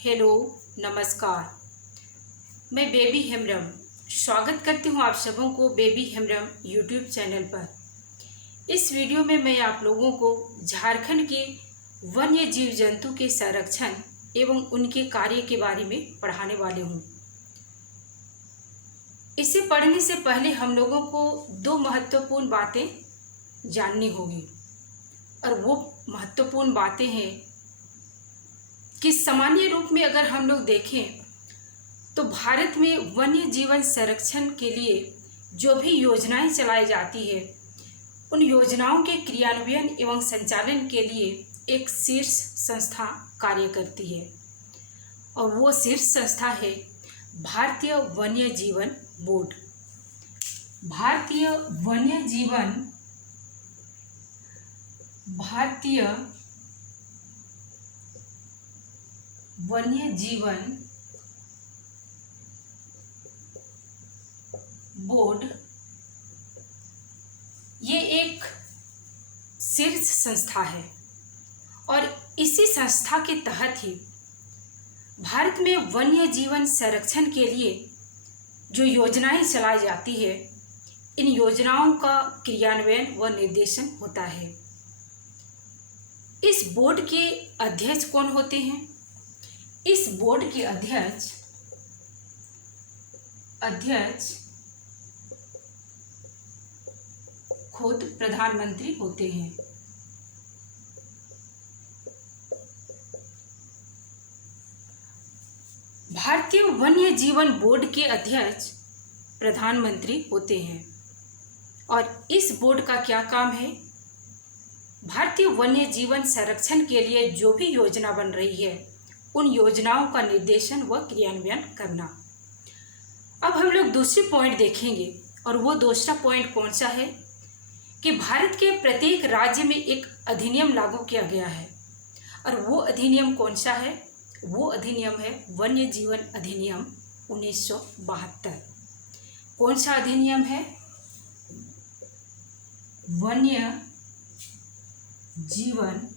Hello, नमस्कार। मैं baby Hembrom स्वागत करती हूँ आप सबों को बेबी हेम्ब्रम यूट्यूब चैनल पर। इस वीडियो में मैं आप लोगों को झारखंड के वन्य जीव जंतु के संरक्षण एवं उनके कार्य के बारे में पढ़ाने वाले हूँ। इसे पढ़ने से पहले हम लोगों को दो महत्वपूर्ण बातें जाननी होगी, और वो महत्वपूर्ण बातें हैं कि सामान्य रूप में अगर हम लोग देखें तो भारत में वन्य जीवन संरक्षण के लिए जो भी योजनाएं चलाई जाती है, उन योजनाओं के क्रियान्वयन एवं संचालन के लिए एक शीर्ष संस्था कार्य करती है, और वो शीर्ष संस्था है भारतीय वन्य जीवन बोर्ड। भारतीय वन्य जीवन बोर्ड ये एक शीर्ष संस्था है, और इसी संस्था के तहत ही भारत में वन्य जीवन संरक्षण के लिए जो योजनाएं चलाई जाती है, इन योजनाओं का क्रियान्वयन व निर्देशन होता है। इस बोर्ड के अध्यक्ष कौन होते हैं? इस बोर्ड के अध्यक्ष खुद प्रधानमंत्री होते हैं। भारतीय वन्य जीवन बोर्ड के अध्यक्ष प्रधानमंत्री होते हैं, और इस बोर्ड का क्या काम है? भारतीय वन्य जीवन संरक्षण के लिए जो भी योजना बन रही है, उन योजनाओं का निर्देशन व क्रियान्वयन करना। अब हम लोग दूसरी पॉइंट देखेंगे, और वो दूसरा पॉइंट कौन सा है कि भारत के प्रत्येक राज्य में एक अधिनियम लागू किया गया है, और वो अधिनियम कौन सा है? वो अधिनियम है वन्य जीवन अधिनियम 1972। कौन सा अधिनियम है? वन्य जीवन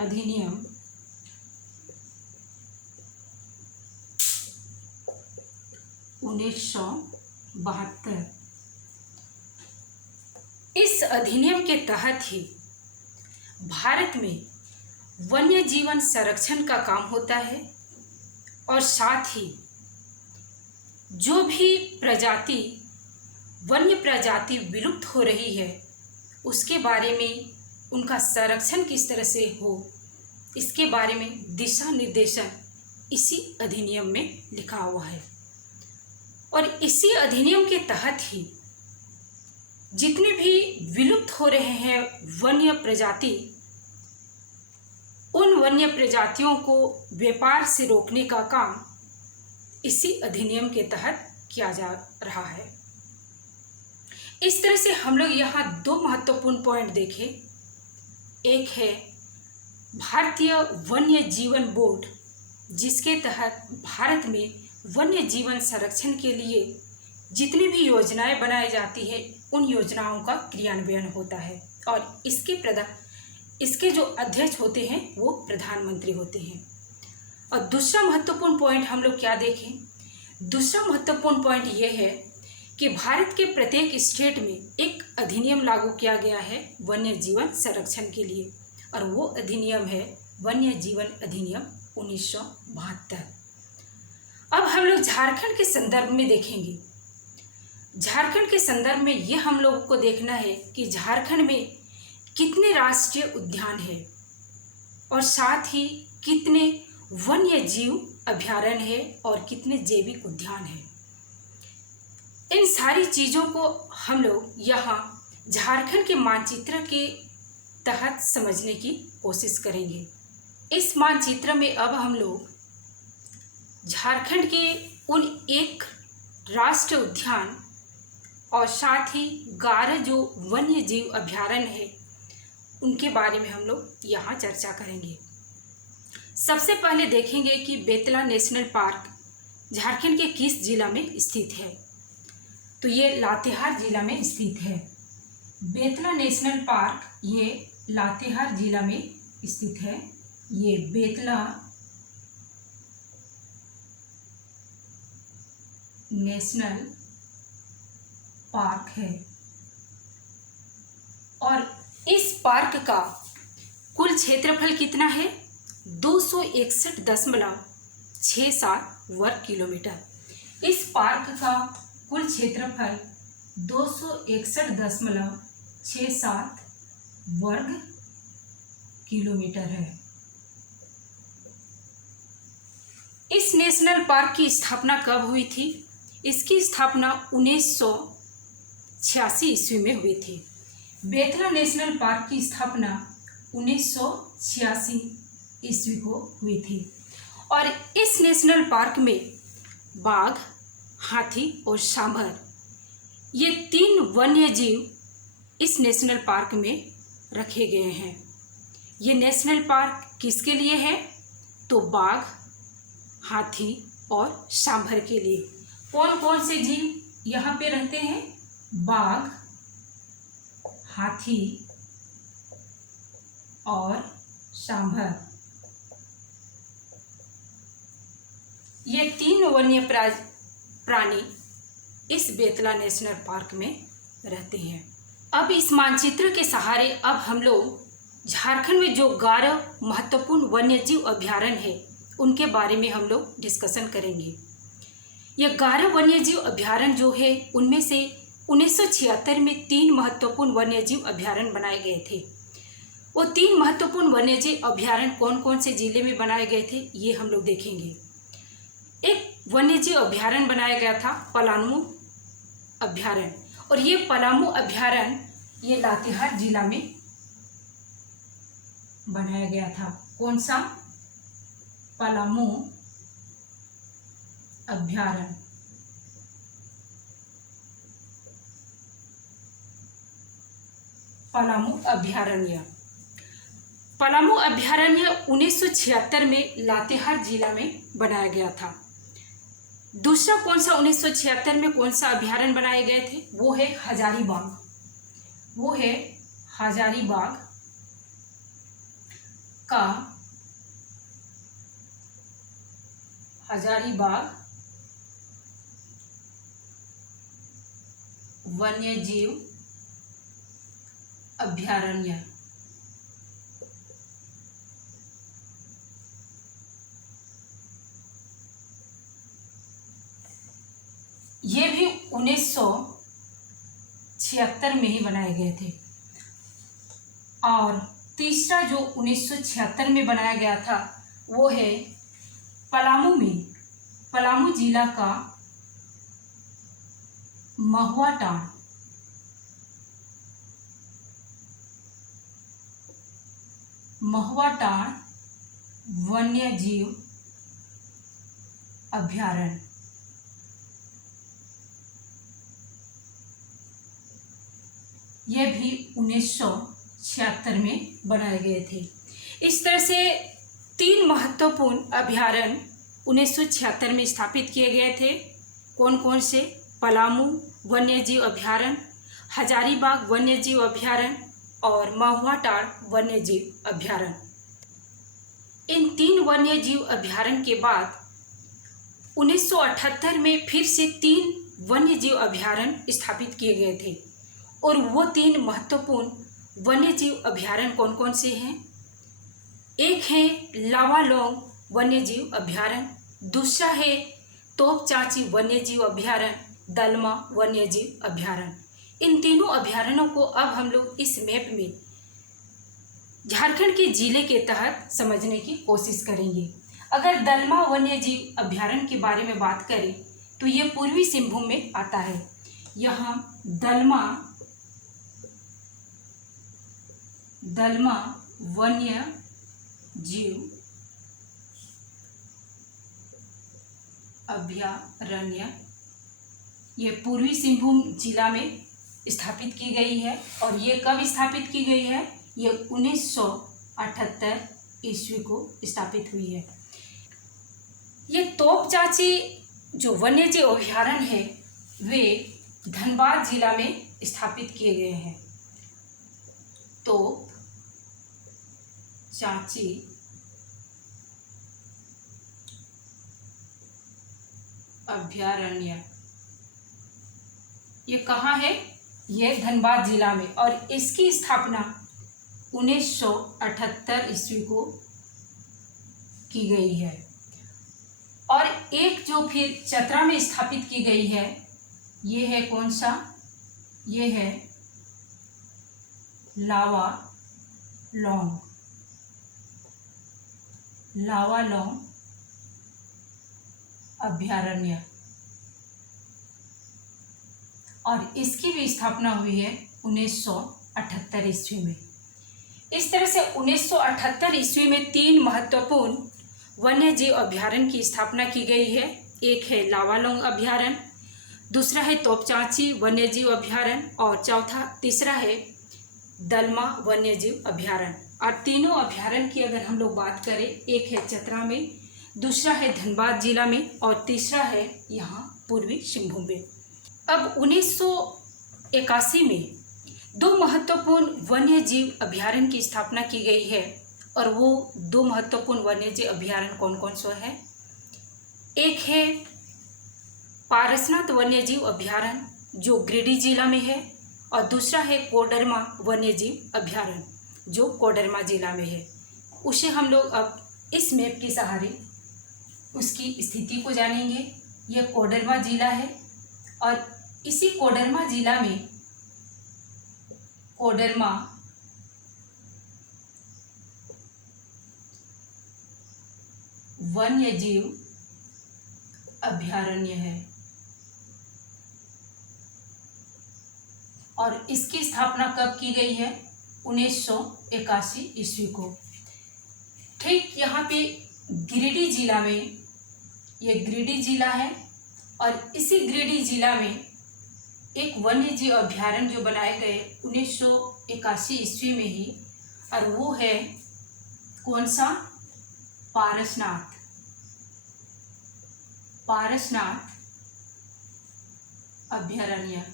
अधिनियम 1972। इस अधिनियम के तहत ही भारत में वन्य जीवन संरक्षण का काम होता है, और साथ ही जो भी वन्य प्रजाति विलुप्त हो रही है, उसके बारे में उनका संरक्षण किस तरह से हो, इसके बारे में दिशा निर्देशन इसी अधिनियम में लिखा हुआ है। और इसी अधिनियम के तहत ही जितने भी विलुप्त हो रहे हैं वन्य प्रजाति, उन वन्य प्रजातियों को व्यापार से रोकने का काम इसी अधिनियम के तहत किया जा रहा है। इस तरह से हम लोग यहाँ दो महत्वपूर्ण पॉइंट देखें। एक है भारतीय वन्य जीवन बोर्ड, जिसके तहत भारत में वन्य जीवन संरक्षण के लिए जितनी भी योजनाएं बनाई जाती है, उन योजनाओं का क्रियान्वयन होता है, और इसके जो अध्यक्ष होते हैं वो प्रधानमंत्री होते हैं। और दूसरा महत्वपूर्ण पॉइंट हम लोग क्या देखें? दूसरा महत्वपूर्ण पॉइंट ये है कि भारत के प्रत्येक स्टेट में एक अधिनियम लागू किया गया है वन्य जीवन संरक्षण के लिए, और वो अधिनियम है वन्य जीवन अधिनियम 1972। अब हम लोग झारखंड के संदर्भ में देखेंगे। झारखंड के संदर्भ में ये हम लोगों को देखना है कि झारखंड में कितने राष्ट्रीय उद्यान है, और साथ ही कितने वन्य जीव अभयारण्य है, और कितने जैविक उद्यान है। इन सारी चीज़ों को हम लोग यहाँ झारखंड के मानचित्र के तहत समझने की कोशिश करेंगे। इस मानचित्र में अब हम लोग झारखंड के उन एक राष्ट्रीय उद्यान और साथ ही 11 जो वन्य जीव अभयारण्य है, उनके बारे में हम लोग यहाँ चर्चा करेंगे। सबसे पहले देखेंगे कि बेतला नेशनल पार्क झारखंड के किस जिला में स्थित है? तो ये लातेहार जिला में स्थित है। बेतला नेशनल पार्क ये लातेहार जिला में स्थित है। ये बेतला नेशनल पार्क है और इस पार्क का कुल क्षेत्रफल कितना है? 261.67 वर्ग किलोमीटर। इस पार्क का कुल क्षेत्रफल 261.67 वर्ग किलोमीटर है। इस नेशनल पार्क की स्थापना कब हुई थी? इसकी स्थापना 1986 ईस्वी में हुई थी। बेतला नेशनल पार्क की स्थापना 1986 ईस्वी को हुई थी और इस नेशनल पार्क में बाघ, हाथी और सांभर ये 3 वन्य जीव इस नेशनल पार्क में रखे गए हैं। ये नेशनल पार्क किसके लिए है? तो बाघ, हाथी और सांभर के लिए। कौन कौन से जीव यहाँ पे रहते हैं? बाघ, हाथी और सांभर। ये 3 वन्य प्राणी इस बेतला नेशनल पार्क में रहते हैं। अब इस मानचित्र के सहारे अब हम लोग झारखंड में जो 11 महत्वपूर्ण वन्यजीव अभयारण्य है उनके बारे में हम लोग डिस्कशन करेंगे। ये 11 वन्यजीव अभयारण्य जो है उनमें से 1976 में 3 महत्वपूर्ण वन्यजीव अभयारण्य बनाए गए थे। वो 3 महत्वपूर्ण वन्यजीव अभयारण्य कौन कौन से जिले में बनाए गए थे ये हम लोग देखेंगे। एक वन्यजीव अभयारण्य बनाया गया था पलामू अभयारण्य और ये पलामू अभयारण्य ये लातेहार जिला में बनाया गया था। कौन सा? पलामू अभयारण्य। पलामू अभयारण्य 1976 में लातेहार जिला में बनाया गया था। दूसरा कौन सा 1976 में कौन सा अभयारण्य बनाए गए थे? वो है हजारीबाग। वो है हजारीबाग का हजारीबाग वन्यजीव अभयारण्य। ये भी 1976 में ही बनाए गए थे। और तीसरा जो 1976 में बनाया गया था वो है पलामू में, पलामू जिला का महुआटांड़। महुआटांड़ वन्यजीव अभयारण्य। यह भी 1976 में बनाए गए थे। इस तरह से 3 महत्वपूर्ण अभयारण्य 1976 में स्थापित किए गए थे। कौन कौन से? पलामू वन्यजीव अभयारण्य, हजारीबाग वन्यजीव अभयारण्य और महुआटांड़ वन्यजीव अभयारण्य। इन 3 वन्यजीव अभयारण्य के बाद 1978 में फिर से 3 वन्यजीव अभयारण्य स्थापित किए गए थे और वो 3 महत्वपूर्ण वन्यजीव अभयारण्य कौन कौन से हैं? एक है लावालौंग वन्यजीव अभयारण्य, दूसरा है तोपचांची वन्यजीव अभयारण्य, दलमा वन्यजीव अभयारण्य। इन तीनों अभयारण्यों को अब हम लोग इस मैप में झारखंड के जिले के तहत समझने की कोशिश करेंगे। अगर दलमा वन्यजीव अभयारण्य के बारे में बात करें तो ये पूर्वी सिंहभूम में आता है। यहाँ दलमा वन्य जीव अभयारण्य ये पूर्वी सिंहभूम जिला में स्थापित की गई है और ये कब स्थापित की गई है? ये 1978 ईस्वी को स्थापित हुई है। ये तोपचांची जो वन्यजीव अभयारण्य है वे धनबाद जिला में स्थापित किए गए हैं। तोपचांची अभयारण्य ये कहाँ है? ये धनबाद जिला में, और इसकी स्थापना 1978 ईस्वी को की गई है। और एक जो फिर चतरा में स्थापित की गई है, ये है कौन सा? ये है लावालौंग अभ्यारण्य, और इसकी भी स्थापना हुई है 1978 ईस्वी में। इस तरह से 1978 ईस्वी में 3 महत्वपूर्ण वन्य जीव अभ्यारण्य की स्थापना की गई है। एक है लावालौंग अभ्यारण्य, दूसरा है तोपचांची वन्य जीव अभ्यारण्य, और तीसरा है दलमा वन्य जीव अभ्यारण्य। और तीनों अभ्यारण्य की अगर हम लोग बात करें, एक है चतरा में, दूसरा है धनबाद जिला में, और तीसरा है यहाँ पूर्वी सिंहभूम में। अब 1981 में 2 महत्वपूर्ण वन्य जीव अभ्यारण्य की स्थापना की गई है, और वो 2 महत्वपूर्ण वन्य जीव अभ्यारण्य कौन कौन से है? एक है पारसनाथ वन्य जीव अभ्यारण्य जो गिरिडीह जिला में है, और दूसरा है कोडरमा वन्य जीव अभ्यारण्य जो कोडरमा जिला में है। उसे हम लोग अब इस मैप के सहारे उसकी स्थिति को जानेंगे। यह कोडरमा जिला है, और इसी कोडरमा जिला में कोडरमा वन्य जीव अभ्यारण्य है, और इसकी स्थापना कब की गई है? 1981 ईस्वी को। ठीक यहाँ पे गिरिडीह जिला में, ये गिरिडीह जिला है, और इसी गिरिडीह जिला में एक वन्य जीव अभ्यारण्य जो बनाए गए 1981 ईस्वी में ही, और वो है कौन सा? पारसनाथ अभ्यारण्य।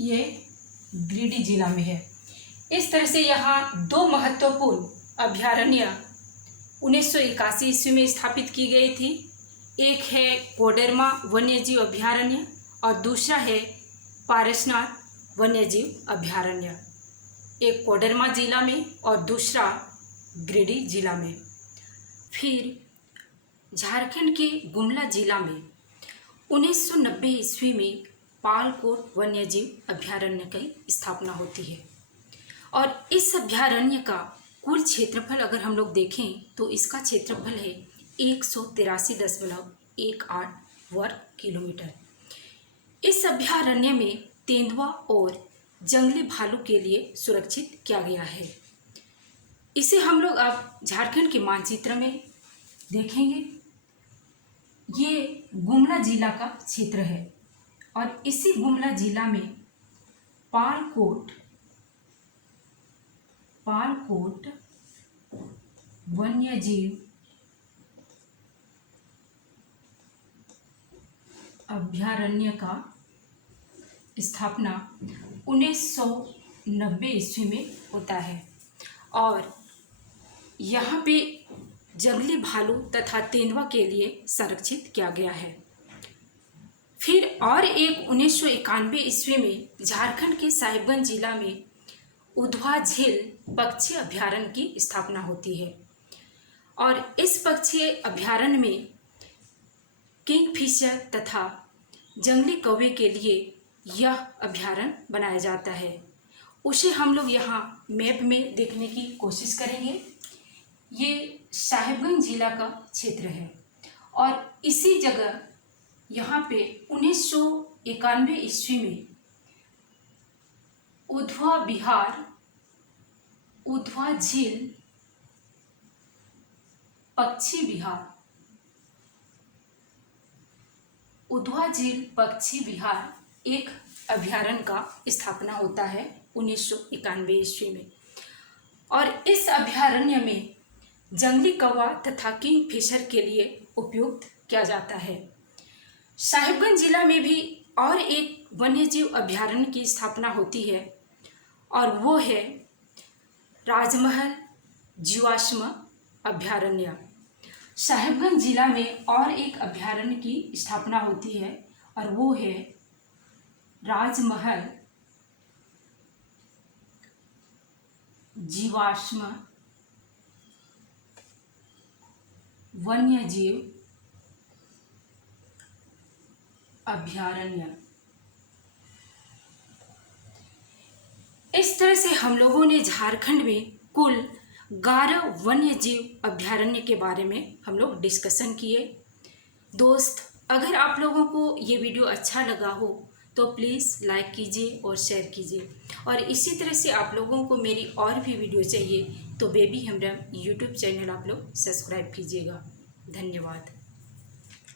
ये गिरिडीह जिला में है। इस तरह से यहाँ 2 महत्वपूर्ण अभ्यारण्य 1981 ईस्वी में स्थापित की गई थी। एक है कोडरमा वन्यजीव अभ्यारण्य, और दूसरा है पारसनाथ वन्यजीव अभ्यारण्य। एक कोडरमा जिला में और दूसरा गिरिडीह जिला में। फिर झारखंड के गुमला जिला में 1990 ईस्वी में पालकोट वन्यजीव अभ्यारण्य की स्थापना होती है, और इस अभ्यारण्य का कुल क्षेत्रफल अगर हम लोग देखें तो इसका क्षेत्रफल है 183.18 वर्ग किलोमीटर। इस अभ्यारण्य में तेंदुआ और जंगली भालू के लिए सुरक्षित किया गया है। इसे हम लोग अब झारखंड के मानचित्र में देखेंगे। ये गुमला जिला का क्षेत्र है, और इसी गुमला जिला में पालकोट वन्यजीव अभ्यारण्य का स्थापना 1990 ईस्वी में होता है, और यहाँ पे जंगली भालू तथा तेंदुआ के लिए संरक्षित किया गया है। फिर और एक 1991 ईस्वी में झारखंड के साहिबगंज जिला में उधवा झील पक्षी अभ्यारण्य की स्थापना होती है, और इस पक्षी अभ्यारण्य में किंगफिशर तथा जंगली कौवे के लिए यह अभ्यारण्य बनाया जाता है। उसे हम लोग यहाँ मैप में देखने की कोशिश करेंगे। ये साहिबगंज जिला का क्षेत्र है, और इसी जगह यहाँ पे 1991 ईस्वी में उधवा झील पक्षी विहार एक अभ्यारण्य का स्थापना होता है 1991 ईस्वी में, और इस अभ्यारण्य में जंगली कौवा तथा किंगफिशर के लिए उपयुक्त किया जाता है। साहिबगंज जिला में भी और एक वन्यजीव अभ्यारण्य की स्थापना होती है, और वो है राजमहल जीवाश्म अभ्यारण्य। साहिबगंज जिला में और एक अभ्यारण्य की स्थापना होती है और वो है राजमहल जीवाश्म वन्यजीव अभ्यारण्य। इस तरह से हम लोगों ने झारखंड में कुल 11 वन्य जीव अभ्यारण्य के बारे में हम लोग डिस्कशन किए। दोस्त, अगर आप लोगों को ये वीडियो अच्छा लगा हो तो प्लीज़ लाइक कीजिए और शेयर कीजिए, और इसी तरह से आप लोगों को मेरी और भी वीडियो चाहिए तो बेबी हेम्ब्रम यूट्यूब चैनल आप लोग सब्सक्राइब कीजिएगा। धन्यवाद।